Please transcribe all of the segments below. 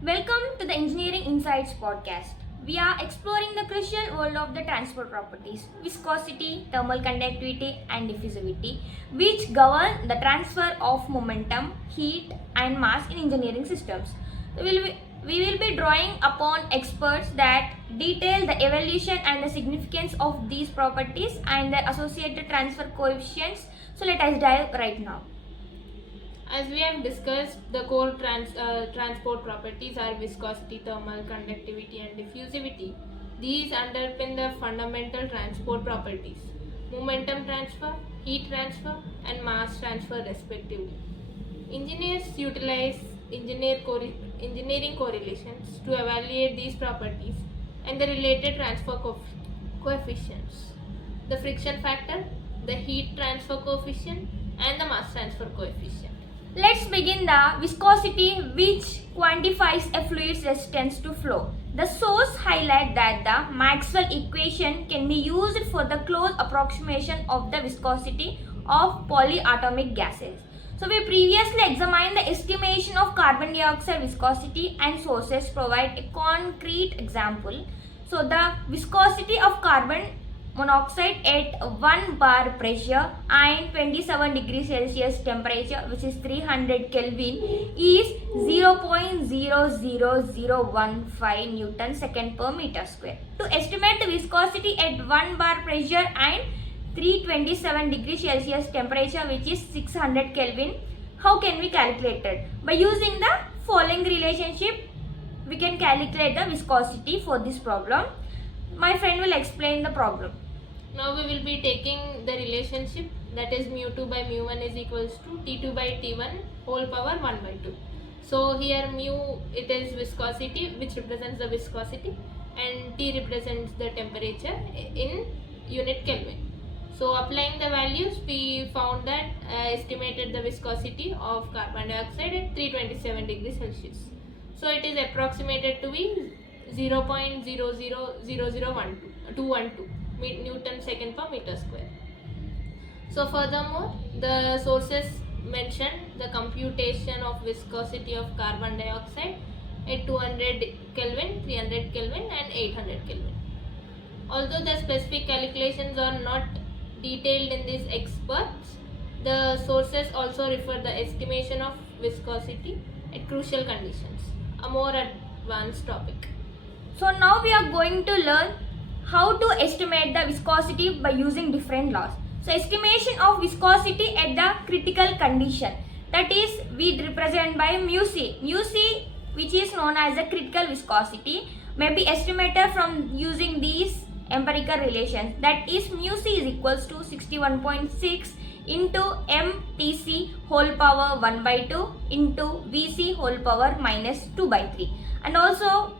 Welcome to the Engineering Insights podcast. We are exploring the crucial world of the transport properties, viscosity, thermal conductivity, and diffusivity, which govern the transfer of momentum, heat, and mass in engineering systems. We will be drawing upon experts that detail the evolution and the significance of these properties and their associated transfer coefficients. So let us dive right now. As we have discussed, the core transport properties are viscosity, thermal conductivity, and diffusivity. These underpin the fundamental transport properties: momentum transfer, heat transfer, and mass transfer, respectively. Engineers utilize engineering correlations to evaluate these properties and the related transfer coefficients: the friction factor, the heat transfer coefficient, and the mass transfer coefficient. Let's begin the viscosity, which quantifies a fluid's resistance to flow. The source highlight that the Maxwell equation can be used for the close approximation of the viscosity of polyatomic gases. So we previously examined the estimation of carbon dioxide viscosity, and sources provide a concrete example. So the viscosity of carbon monoxide at 1 bar pressure and 27 degrees Celsius temperature, which is 300 Kelvin, is 0.00015 Newton second per meter square. To estimate the viscosity at 1 bar pressure and 327 degrees Celsius temperature, which is 600 Kelvin, how can we calculate it? By using the following relationship, we can calculate the viscosity for this problem. My friend will explain the problem. Now we will be taking the relationship, that is mu2 by mu1 is equals to T2 by T1 whole power 1 by 2. So here mu, it is viscosity, which represents the viscosity, and T represents the temperature in unit Kelvin. So applying the values, we found that estimated the viscosity of carbon dioxide at 327 degrees Celsius. So it is approximated to be 0.0000212 Newton second per meter square. So furthermore, the sources mention the computation of viscosity of carbon dioxide at 200 Kelvin, 300 Kelvin, and 800 Kelvin. Although the specific calculations are not detailed in these experts, the sources also refer the estimation of viscosity at crucial conditions, a more advanced topic. So now we are going to learn how to estimate the viscosity by using different laws. So estimation of viscosity at the critical condition, that is we represent by mu c. Mu c, which is known as the critical viscosity, may be estimated from using these empirical relations, that is mu c is equals to 61.6 into mtc whole power 1 by 2 into vc whole power minus 2 by 3, and also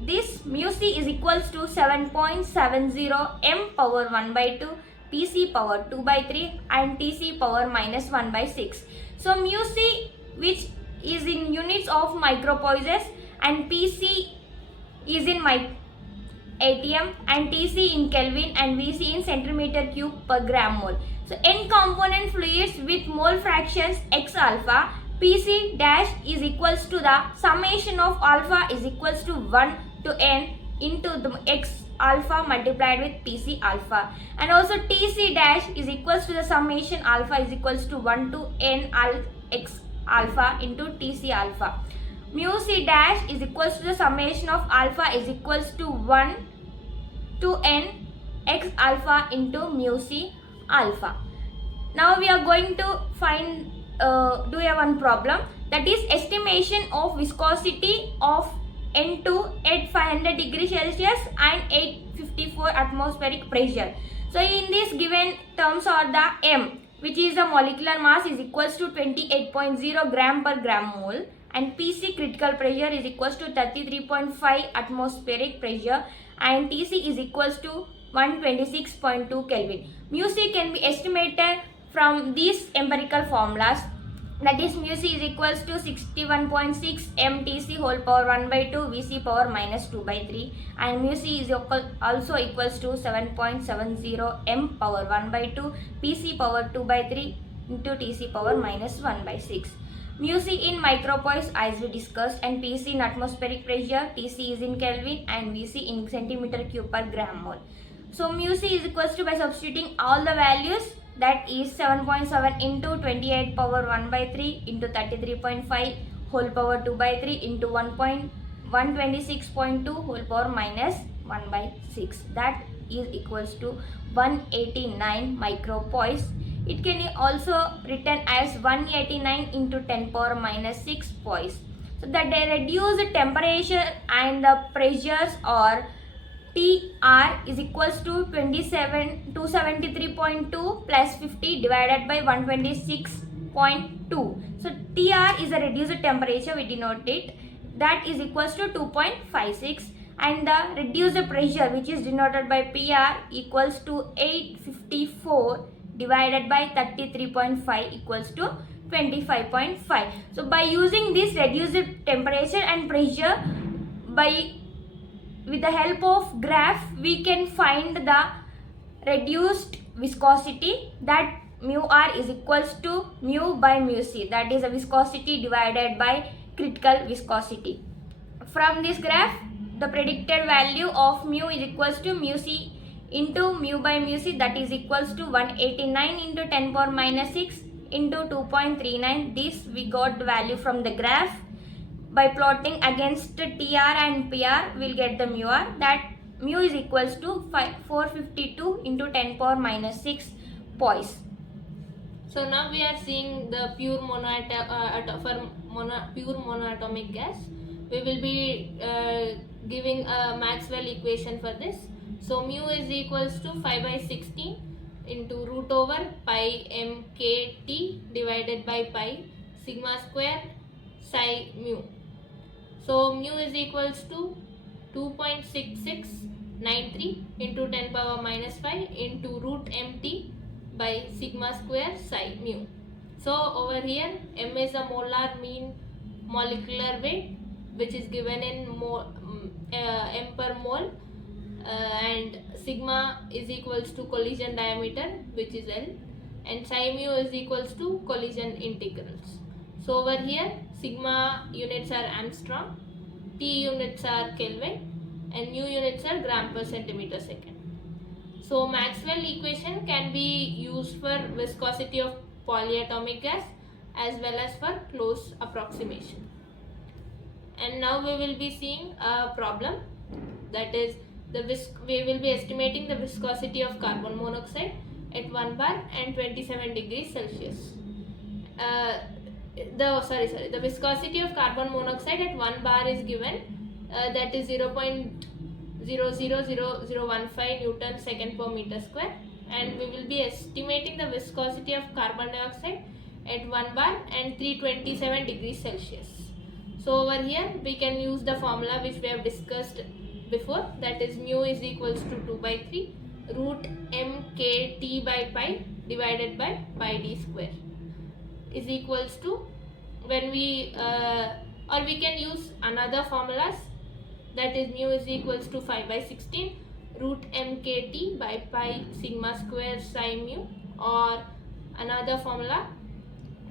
this mu c is equals to 7.70 m power 1 by 2, pc power 2 by 3, and tc power minus 1 by 6. So mu c, which is in units of micropoises, and pc is in atm, and tc in Kelvin, and vc in centimeter cube per gram mole. So n component fluids with mole fractions x alpha, pc dash is equals to the summation of alpha is equals to 1 to n into the x alpha multiplied with pc alpha, and also tc dash is equals to the summation alpha is equals to 1 to n x alpha into tc alpha. Mu c dash is equals to the summation of alpha is equals to 1 to n x alpha into mu c alpha. Now we are going to find do a one problem, that is estimation of viscosity of N2 at 500 degrees Celsius and 854 atmospheric pressure. So in this given terms are the M, which is the molecular mass, is equals to 28.0 gram per gram mole, and PC critical pressure is equals to 33.5 atmospheric pressure, and TC is equals to 126.2 Kelvin. Mu c can be estimated from these empirical formulas, that is mu c is equals to 61.6 mtc whole power 1 by 2 vc power minus 2 by 3, and mu c is also equals to 7.70 m power 1 by 2 pc power 2 by 3 into tc power minus 1 by 6. mu c in micropoise as we discussed, and Pc in atmospheric pressure, Tc is in Kelvin, and Vc in centimeter cube per gram mole. So mu c is equals to, by substituting all the values, that is 7.7 into 28 power 1 by 3 into 33.5 whole power 2 by 3 into 126.2 whole power minus 1 by 6. That is equals to 189 micropoise. It can also written as 189 into 10 power minus 6 poise. So that they reduce the temperature and the pressures are TR is equals to 273.2 plus 50 divided by 126.2. So TR is a reduced temperature, we denote it, that is equals to 2.56, and the reduced pressure, which is denoted by PR, equals to 854 divided by 33.5 equals to 25.5. So by using this reduced temperature and pressure, with the help of graph, we can find the reduced viscosity, that mu r is equals to mu by mu c, that is a viscosity divided by critical viscosity. From this graph, the predicted value of mu is equals to mu c into mu by mu c, that is equals to 189 into 10 power minus 6 into 2.39. This we got the value from the graph. By plotting against TR and PR, we'll get the mu r, that mu is equals to 452 into 10 power minus 6 poise. So now we are seeing the pure monoatomic gas. We will be giving a Maxwell equation for this. So mu is equals to 5 by 16 into root over pi mkt divided by pi sigma square psi mu. So mu is equals to 2.6693 into 10 power minus 5 into root mt by sigma square psi mu. So over here m is a molar mean molecular weight, which is given in m per mole, and sigma is equals to collision diameter, which is L, and psi mu is equals to collision integrals. So over here sigma units are Armstrong, T units are Kelvin, and mu units are gram per centimeter second. So Maxwell equation can be used for viscosity of polyatomic gas as well as for close approximation. And now we will be seeing a problem, that is we will be estimating the viscosity of carbon monoxide at 1 bar and 27 degrees Celsius. The viscosity of carbon monoxide at 1 bar is given, that is 0.000015 Newton second per meter square, and we will be estimating the viscosity of carbon dioxide at 1 bar and 327 degrees Celsius. So over here we can use the formula which we have discussed before, that is mu is equals to 2 by 3 root mkt by pi divided by pi d square is equals to, when we or we can use another formulas, that is mu is equals to 5 by 16 root mkt by pi sigma square psi mu, or another formula,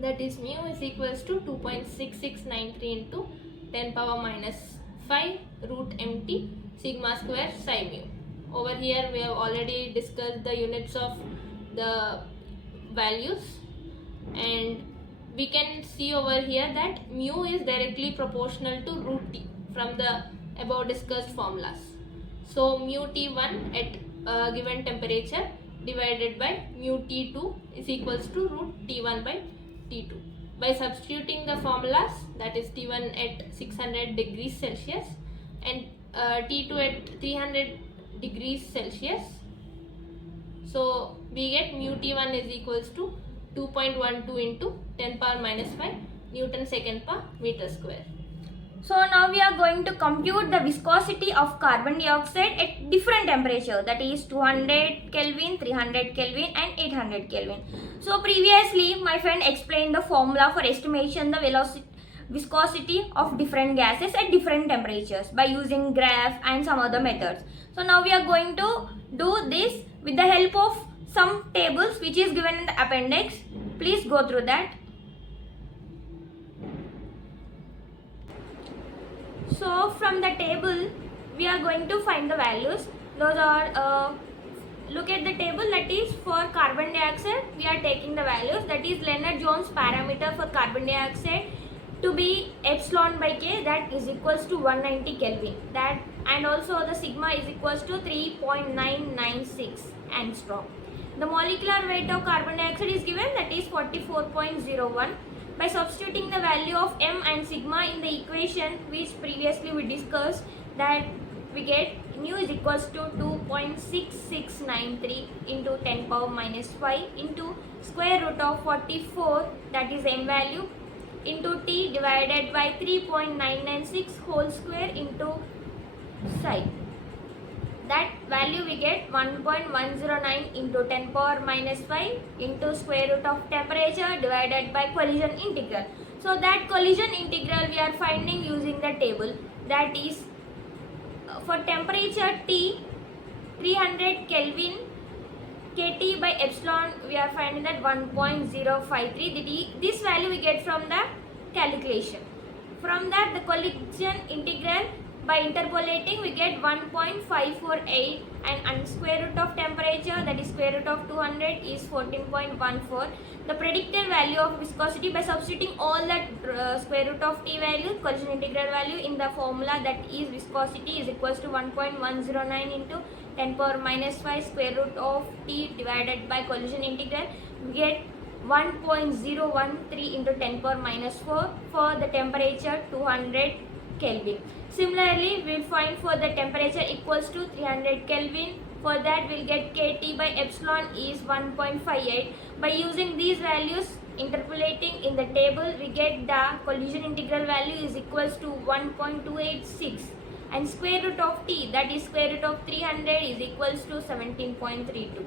that is mu is equals to 2.6693 into 10 power minus 5 root mt sigma square psi mu. Over here we have already discussed the units of the values, and we can see over here that mu is directly proportional to root t from the above discussed formulas. So mu T1 at given temperature divided by mu T2 is equals to root T1 by T2. By substituting the formulas, that is T1 at 600 degrees Celsius and T2 at 300 degrees Celsius, so we get mu T1 is equals to 2.12 into 10 power minus 5 Newton second per meter square. So now we are going to compute the viscosity of carbon dioxide at different temperature, that is 200 Kelvin, 300 Kelvin and 800 Kelvin. So previously my friend explained the formula for estimation the viscosity of different gases at different temperatures by using graph and some other methods. So now we are going to do this with the help of some tables which is given in the appendix. Please go through that. So from the table we are going to find the values. Those are look at the table, that is for carbon dioxide we are taking the values, that is Lennard-Jones parameter for carbon dioxide to be epsilon by K, that is equals to 190 Kelvin, that, and also the sigma is equals to 3.996 angstrom. The molecular weight of carbon dioxide is given, that is 44.01. By substituting the value of m and sigma in the equation which previously we discussed, that we get mu is equals to 2.6693 into 10 power minus 5 into square root of 44, that is m value, into t divided by 3.996 whole square into psi. That value we get 1.109 into 10 power minus 5 into square root of temperature divided by collision integral. So that collision integral we are finding using the table, that is for temperature T 300 Kelvin Kt by epsilon we are finding that 1.053. This value we get from the calculation. From that the collision integral by interpolating we get 1.548 and square root of temperature, that is square root of 200 is 14.14. The predicted value of viscosity by substituting all that square root of T value, collision integral value in the formula, that is viscosity is equals to 1.109 into 10 power minus 5 square root of T divided by collision integral, we get 1.013 into 10 power minus 4 for the temperature 200 Kelvin. Similarly, we will find for the temperature equals to 300 Kelvin. For that, we will get Kt by epsilon is 1.58. By using these values, interpolating in the table, we get the collision integral value is equals to 1.286. And square root of T, that is square root of 300 is equals to 17.32.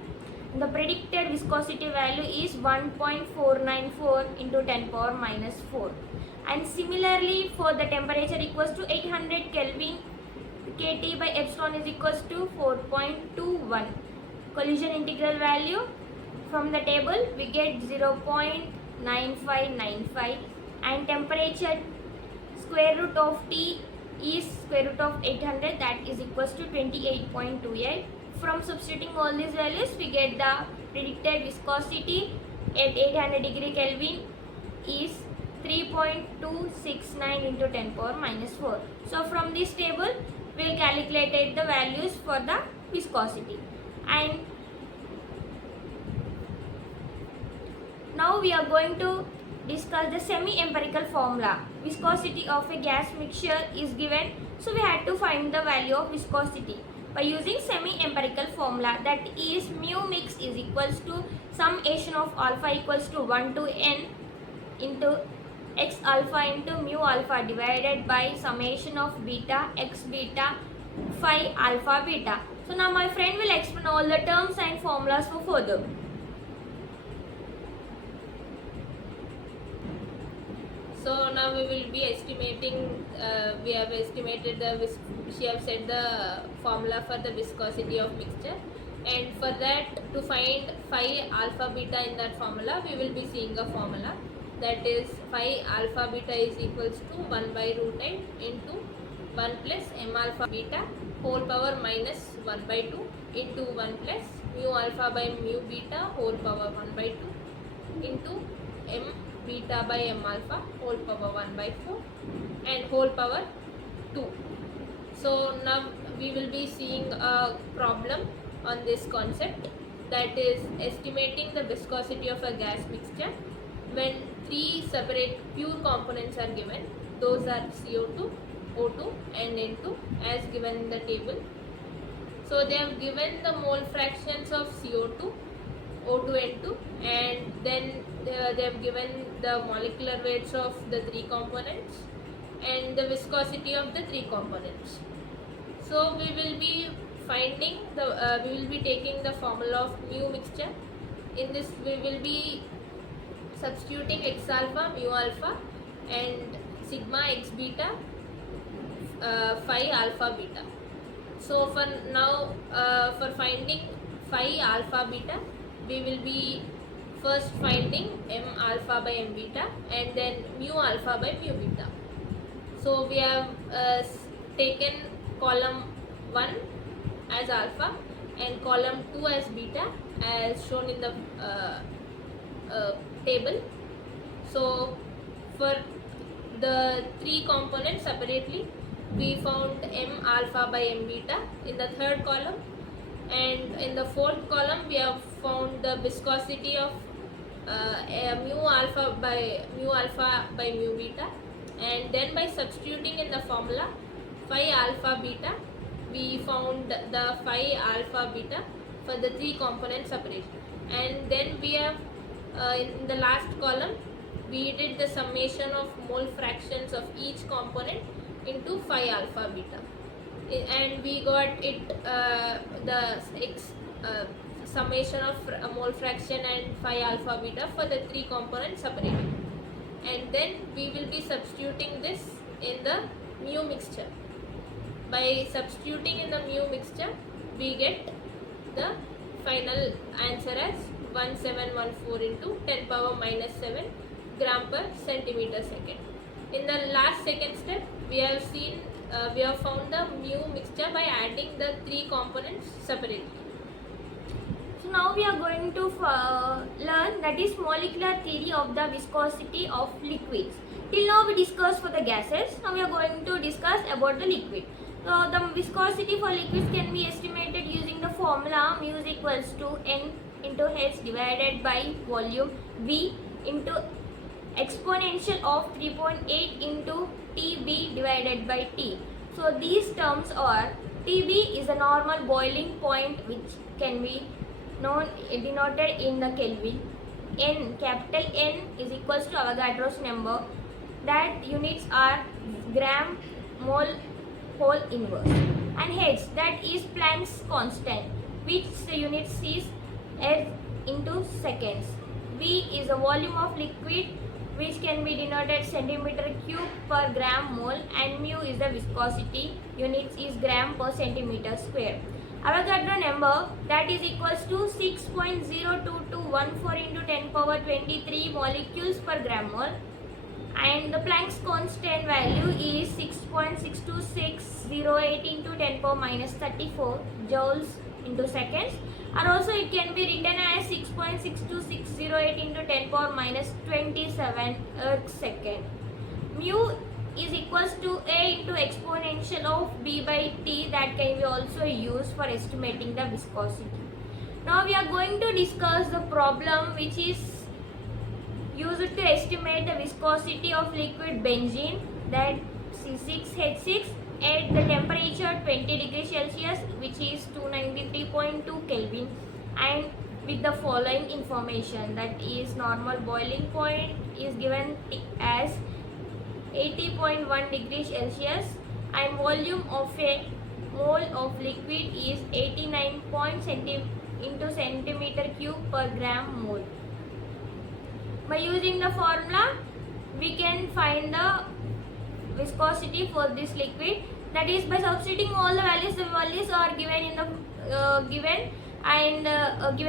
The predicted viscosity value is 1.494 into 10 power minus 4. And similarly for the temperature equals to 800 Kelvin, Kt by epsilon is equals to 4.21. Collision integral value from the table we get 0.9595 and temperature square root of T is square root of 800, that is equals to 28.28. From substituting all these values we get the predicted viscosity at 800 degree Kelvin is 3.269 into 10 power minus 4. So from this table we will calculate the values for the viscosity. And now we are going to discuss the semi-empirical formula. Viscosity of a gas mixture is given, so we had to find the value of viscosity by using semi-empirical formula, that is mu mix is equals to summation of alpha equals to 1 to n into x alpha into mu alpha divided by summation of beta x beta phi alpha beta. So now my friend will explain all the terms and formulas for further. So now we will be estimating, we have estimated she have said the formula for the viscosity of mixture, and for that to find phi alpha beta in that formula we will be seeing a formula, that is phi alpha beta is equals to 1 by root 8 into 1 plus m alpha beta whole power minus 1 by 2 into 1 plus mu alpha by mu beta whole power 1 by 2 into m beta by m alpha whole power 1 by 4 and whole power 2. So now we will be seeing a problem on this concept, that is estimating the viscosity of a gas mixture when three separate pure components are given. Those are CO2, O2 and N2 as given in the table. So they have given the mole fractions of CO2, O2, N2, and then they have given the molecular weights of the three components and the viscosity of the three components. So we will be finding the we will be taking the formula of mu mixture. In this we will be substituting x alpha, mu alpha and sigma x beta, phi alpha beta. So for now for finding phi alpha beta we will be first finding m alpha by m beta and then mu alpha by mu beta. So we have taken column 1 as alpha and column 2 as beta as shown in the table. So for the three components separately, we found m alpha by m beta in the third column, and in the fourth column we have found the viscosity of mu alpha by mu beta, and then by substituting in the formula phi alpha beta, we found the phi alpha beta for the three components separately. And then we have in the last column we did the summation of mole fractions of each component into phi alpha beta, and we got it summation of mole fraction and phi alpha beta for the three components separately. And then we will be substituting this in the mu mixture. By substituting in the mu mixture, we get the final answer as 1714 into 10 power minus 7 gram per centimeter second. In the last second step, we have found the mu mixture by adding the three components separately. So now we are going to learn that is molecular theory of the viscosity of liquids. Till now we discussed for the gases. Now we are going to discuss about the liquid. So the viscosity for liquids can be estimated using the formula mu is equals to n into h divided by volume v into exponential of 3.8 into Tb divided by T. So these terms are Tb is a normal boiling point which can be denoted in the Kelvin. N, capital N is equals to Avogadro's number. That units are gram mole whole inverse. And H, that is Planck's constant, which the unit is S into seconds. V is the volume of liquid which can be denoted centimeter cube per gram mole, and mu is the viscosity, units is gram per centimeter square. Avogadro number, that is equals to 6.02214 into 10 power 23 molecules per gram mole, and the Planck's constant value is 6.62608 into 10 power minus 34 joules into seconds, and also it can be written as 6.62608 into 10 power minus 27 earth second. Mu is equals to A into exponential of B by T, that can be also used for estimating the viscosity. Now we are going to discuss the problem which is used to estimate the viscosity of liquid benzene, that C6H6 at the temperature 20 degrees Celsius, which is 293.2 Kelvin, and with the following information, that is normal boiling point is given as 80.1 degrees Celsius, and volume of a mole of liquid is 89 into centimeter cube per gram mole. By using the formula, we can find the viscosity for this liquid. That is by substituting all the values are given in the given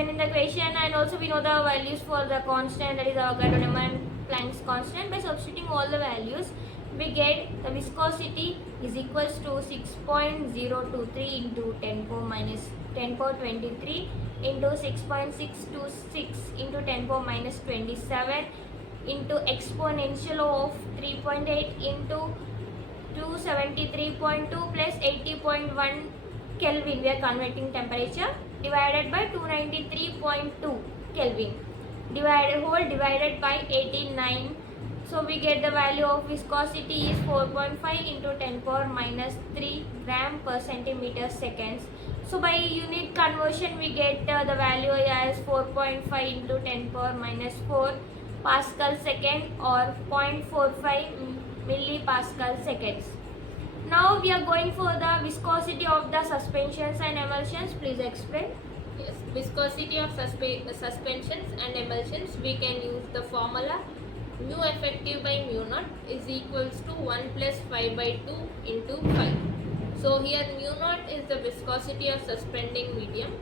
in the equation, and also we know the values for the constant, that is Avogadro number and Planck's constant. By substituting all the values, we get the viscosity is equals to 6.023 into 10 power 23 into 6.626 into 10 power minus 27 into exponential of 3.8 into 273.2 plus 80.1 Kelvin, we are converting temperature, divided by 293.2 Kelvin divided by 89. So we get the value of viscosity is 4.5 into 10 power minus 3 gram per centimeter seconds. So by unit conversion, we get the value as 4.5 into 10 power minus 4 Pascal second, or 0.45 millipascal seconds. Now we are going for the viscosity of the suspensions and emulsions. Please explain. Yes, viscosity of suspensions and emulsions, we can use the formula mu effective by mu naught is equals to 1 plus 5 by 2 into 5. So here mu naught is the viscosity of suspending medium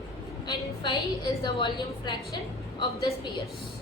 and phi is the volume fraction of the spheres.